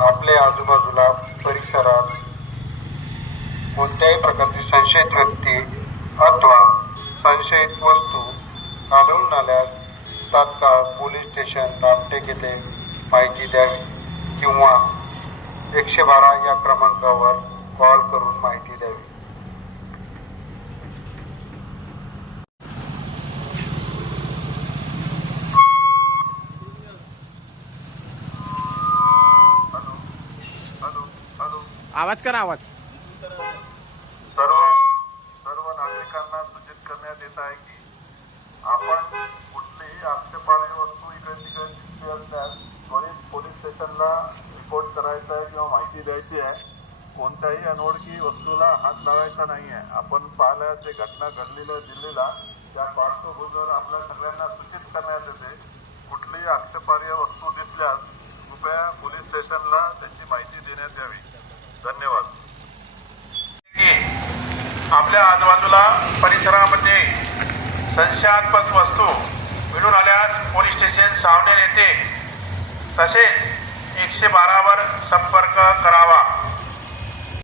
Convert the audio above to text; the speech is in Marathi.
आपल्या आजूबाजूला परिसरात कोणत्याही प्रकारची संशयित व्यक्ती अथवा संशयित वस्तू आढळून आल्यास तात्काळ पोलीस स्टेशन रामटेक येथे माहिती द्यावी किंवा एकशे बारा या क्रमांकावर कॉल करून माहिती आवाज करा आवाज. सर्व सर्व नागरिकांना सूचित करण्यात येत आहे की आपण कुठलीही आक्षेपार्ह वस्तू इकडे तिकडे दिसली असल्यास त्वरित पोलीस स्टेशनला रिपोर्ट करायचा आहे किंवा माहिती द्यायची आहे. कोणत्याही अनोळखी वस्तूला हात लावायचा नाही आहे आपण पाहिल्या ते घटना घडलेल्या दिल्लीला त्या पार्श्वभूमीवर आपल्या सगळ्यांना सूचित करण्यात येते. कुठलीही आक्षेपार्ह वस्तू दिसल्यास कृपया पोलीस स्टेशनला त्याची माहिती देण्यात यावी. धन्यवाद. आपल्या आजूबाजूला परिसरामध्ये संशयास्पद वस्तू मिळून आल्यास पोलीस स्टेशन सावनेर येथे तसेच एकशे बारावर संपर्क करावा.